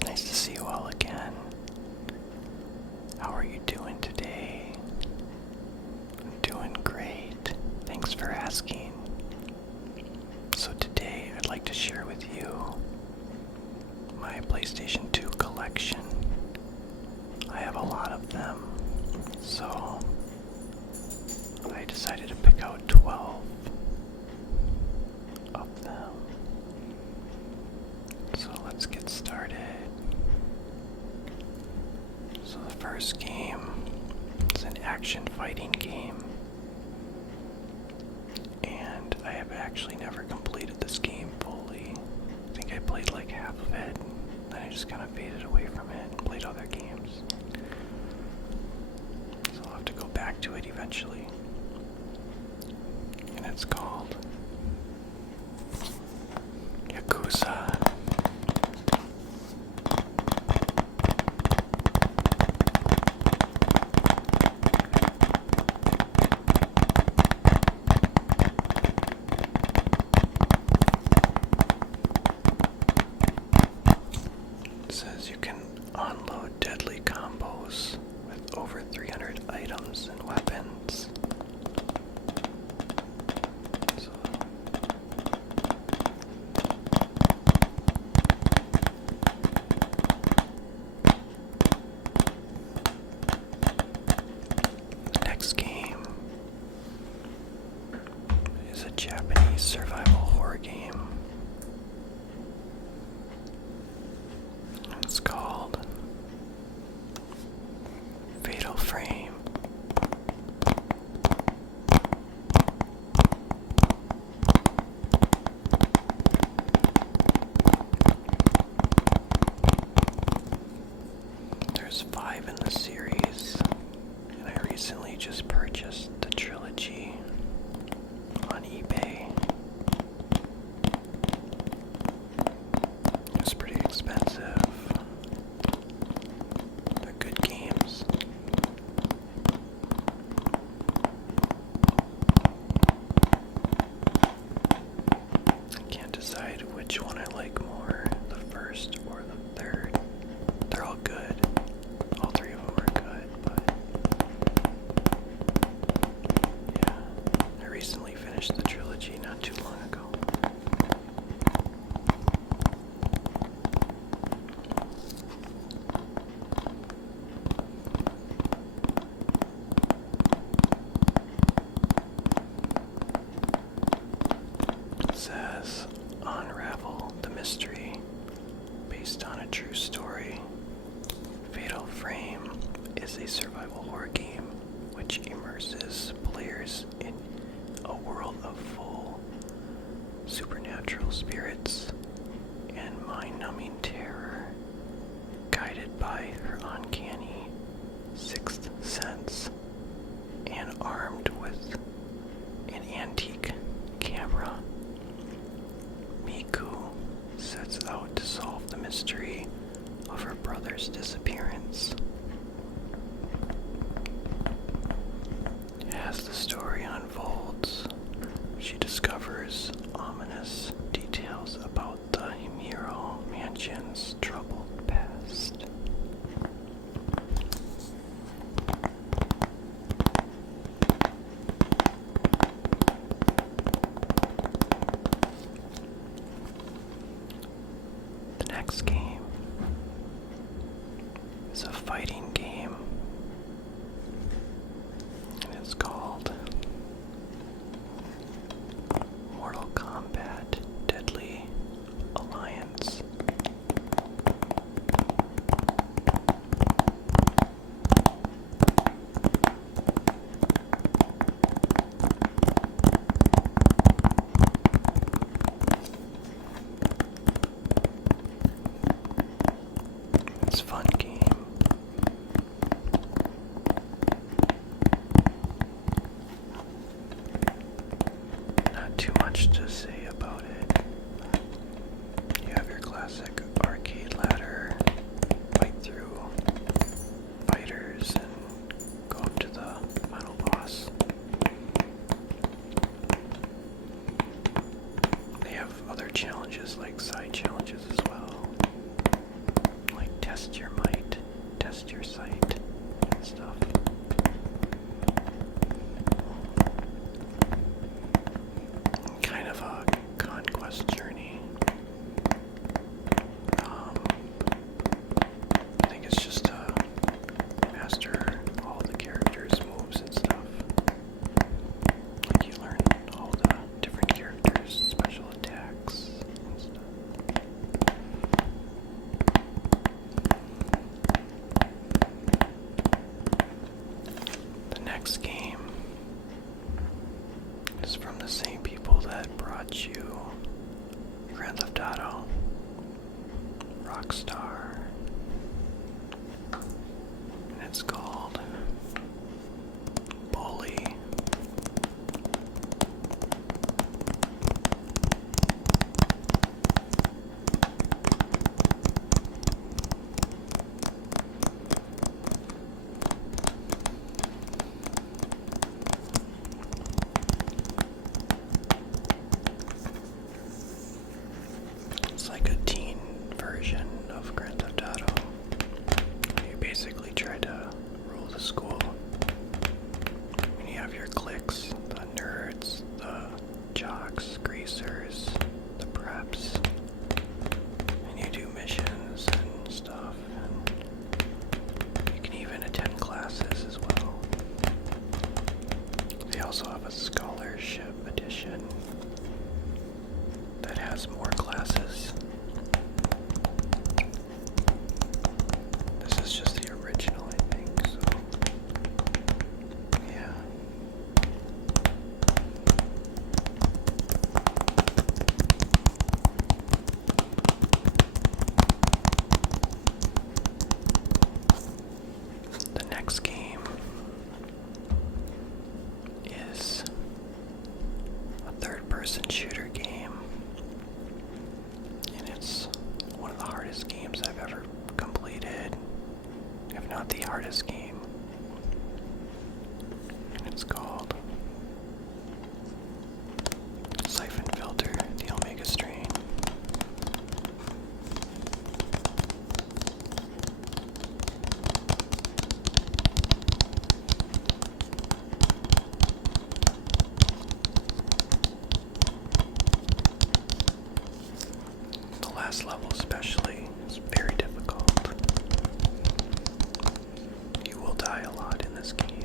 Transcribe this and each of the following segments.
It's nice to see you all again. How are you doing today? I'm doing great. Thanks for asking. So today I'd like to share with you my PlayStation 2 collection. I have a lot of them, so I decided to pick out 12 of them. So let's get started. So the first game is an action fighting game, and I have actually never completed this game fully. I think I played like half of it, then I just kind of faded away from it and played other games. So I'll have to go back to it eventually. And it's called Yakuza. It says you can unload deadly combos with over 300 items and weapons. So the next game is a Japanese survival horror game. It's called Fatal Frame. There's 5 in the series, and I recently just purchased the trilogy on eBay. It's pretty expensive. They're good games. I can't decide which one I like more, the first or the third. They're all good. All 3 of them are good, but yeah, I recently finished the trilogy not too long ago. It says, unravel the mystery based on a true story. Fatal Frame is a survival horror game which immerses players in a world of full supernatural spirits and mind-numbing terror, guided by her uncanny sixth sense and armed with an antique camera. Miku sets out to solve the mystery of her brother's disappearance. As the story unfolds, she discovers ominous details about the Himuro Mansion's troubled past. The next game is a fighting game, and it's called Mortal Kombat Deadly Alliance. It's a fun game. Not too much to say about it. You have your classic arcade ladder, fight through fighters, and go up to the final boss. They have other challenges, like side challenges as well, test your might, test your sight, and stuff. Kind of a conquest journey. I think it's just to master all the characters' moves and stuff. Like you learn all the different characters' special attacks and stuff. The next game is from the same people that brought you Grand Theft Auto, Rockstar, and it's called Bully. It's like a teen version of Grand Theft Auto. You basically try to rule the school. And you have your cliques, the nerds, the jocks, greasers, the preps. And you do missions and stuff. And you can even attend classes as well. They also have a scholarship edition that has more classes. This is just the original, I think, so yeah. The next game is a third-person shooter game, and it's one of the hardest games I've ever completed, if not the hardest game. And it's called Siphon Filter, the Omega Strain. The last level especially is very difficult. You will die a lot in this game.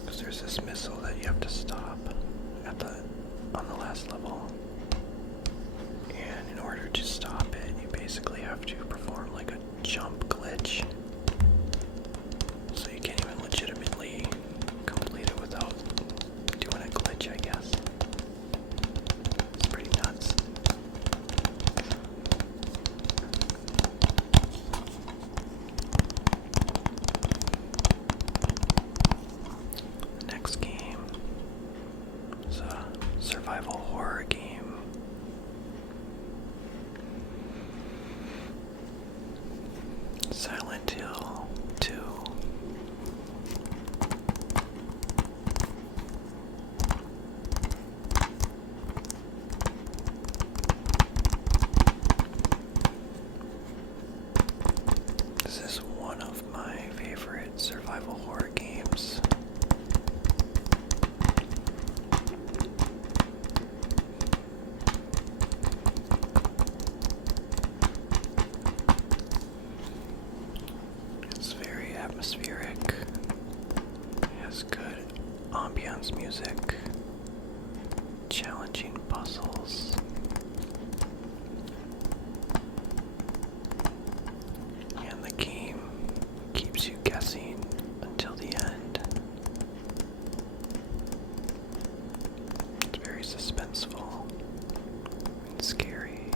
Because there's this missile that you have to stop on the last level. And in order to stop it, you basically have to perform like a jump glitch. So you can't even legitimately complete it without doing a glitch, I guess. It's pretty nuts. The next game is a survival horror game. Silent Hill 2. This is one of my favorite survival horror games. It's very atmospheric. It has good ambiance music, challenging puzzles. And the game keeps you guessing until the end. It's very suspenseful and scary.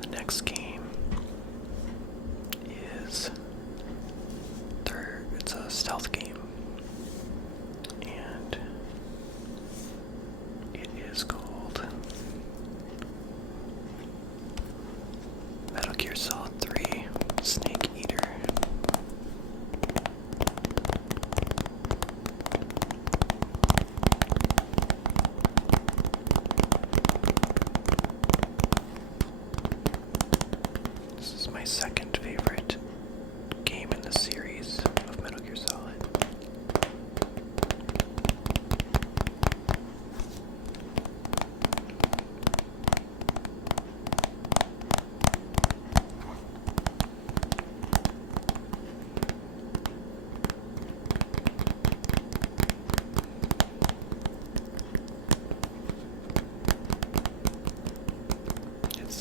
The next game is it's a stealth game, and it is called Metal Gear Solid 3 Snake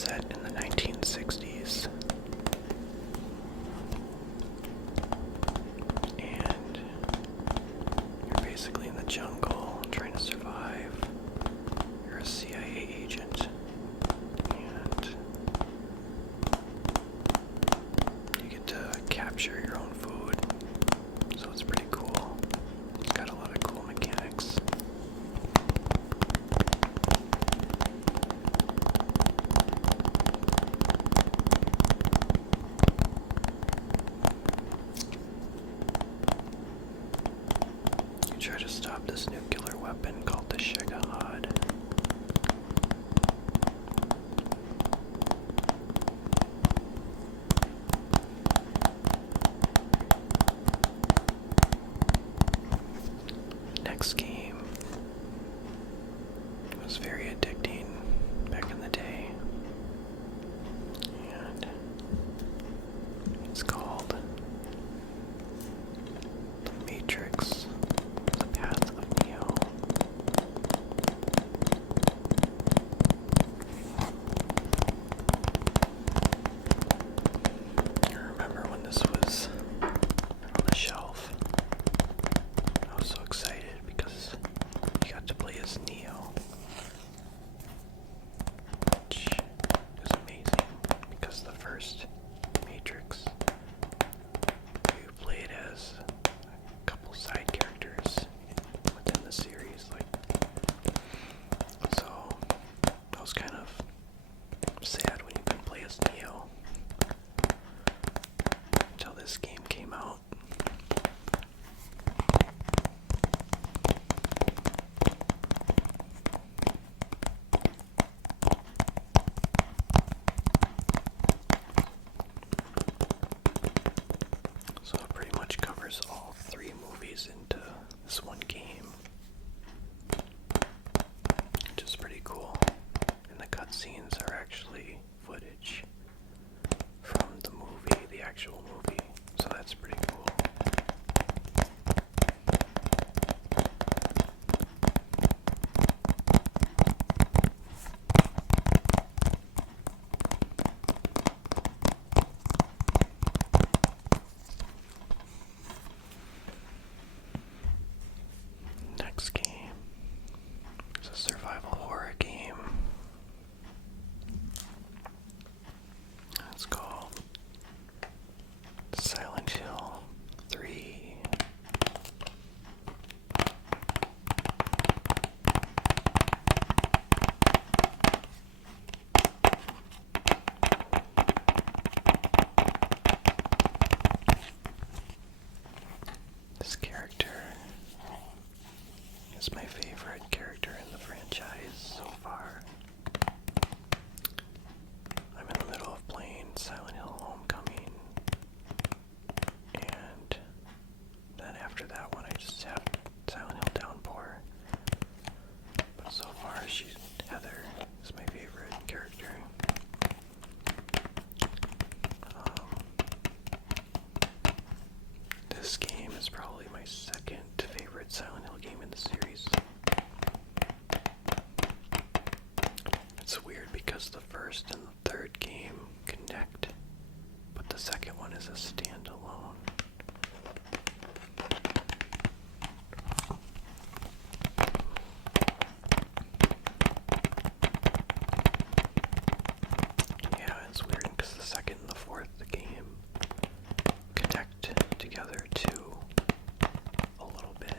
set in the 1960s. And you're basically in the jungle trying to survive. You're a CIA agent. And you get to capture your own food. So it's pretty cool. It's got a lot of cool mechanics. You try to stop this nuclear weapon called the Shigahad. Next game was very addicting back in the day, and it's called The Matrix, The Path of Neo. I remember when this was on the shelf. I was so excited because you got to play as Neo, which is amazing because the first Matrix, you played as a couple side characters within the series, so I was kind of sad when you couldn't play as Neo until this game came out. So it pretty much covers all three movies into this one game, which is pretty cool. And the cutscenes are actually footage from the movie, the actual movie, so that's pretty cool. Next game is a survival horror game. It's called Silent Hill 3. This character is my favorite character in the franchise so far. I'm in the middle of playing Silent Hill Homecoming, and then after that one I just have Silent Hill Downpour. But so far Heather is my favorite character. This game is probably my second favorite Silent Hill game in the series. It's weird because the first and the third game connect, but the second one is a standalone. Yeah, it's weird because the second and the fourth game connect together too a little bit.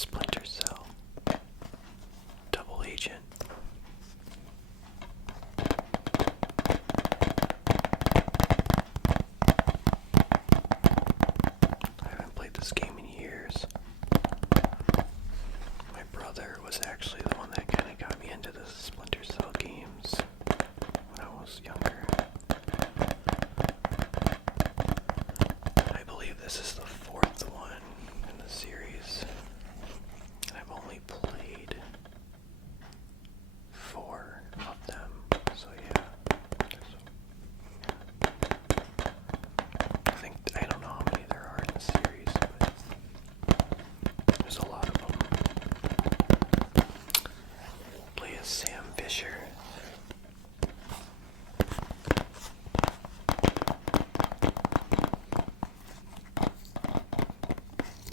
Splinter Cell. Double Agent. I haven't played this game in years. My brother was actually the one that kind of got me into the Splinter Cell games when I was younger. I believe this is the fourth one in the series, and I've only played 4 of them, so yeah. I don't know how many there are in the series, but there's a lot of them. Play as Sam Fisher.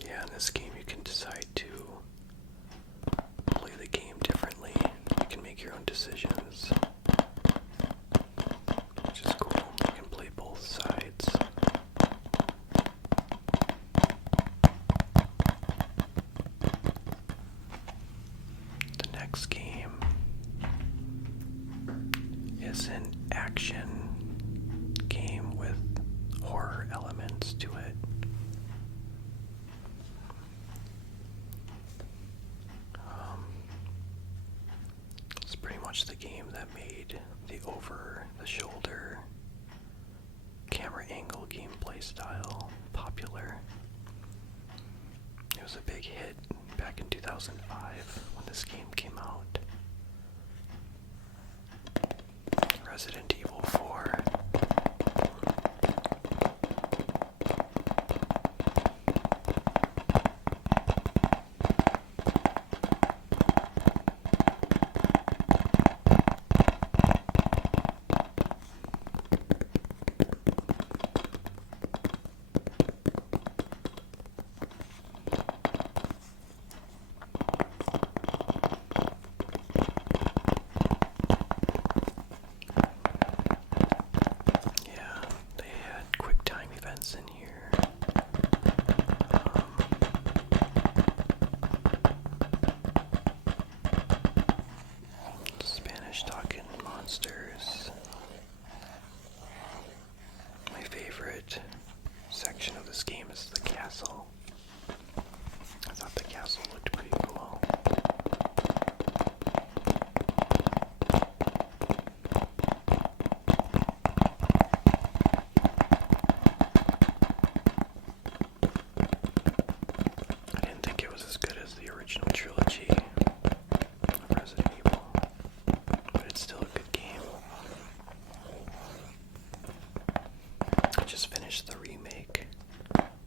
Yeah, in this game you can decide to play the game differently. You can make your own decisions, which is cool. You can play both sides. The next game is an action game with horror elements to it. It's pretty much the game that made the over-the-shoulder camera angle gameplay style popular. It was a big hit back in 2005 when this game came out. Resident Evil 4. In here. Spanish talking monsters. My favorite section of this game is the castle. I thought the castle looked pretty cool. Original trilogy of Resident Evil, but it's still a good game. I just finished the remake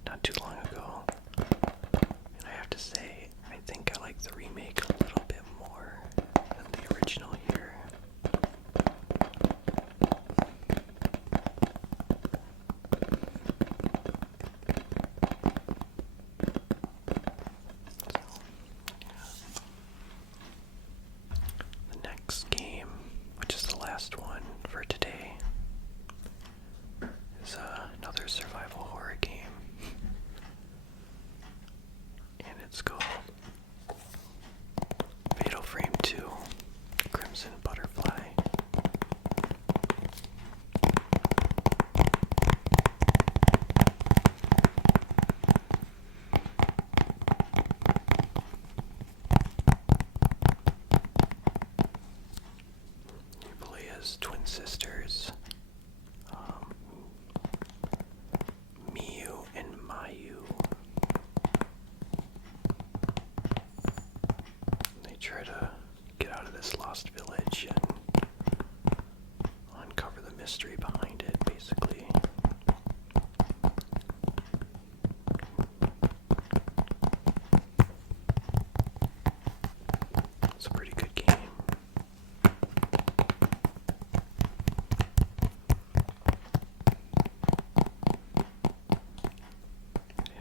not too long ago, and I have to say, I think I like the remake a little bit more than the original here. Game, which is the last one for today, is another survival horror game, and it's called Fatal Frame 2 Crimson Butterfly. Twin sisters, Miyu and Mayu. They try to get out of this lost village and uncover the mystery behind it, basically. It's a pretty good game.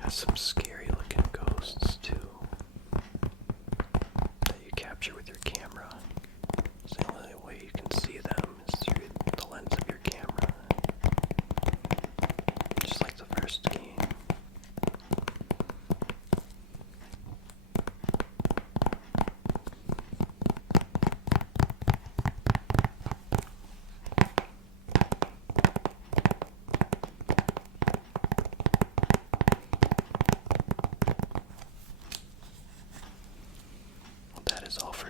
Some scary looking ghosts too that you capture with your camera. It's the only way you can see them is through the lens of your camera. Just like the first game. is all for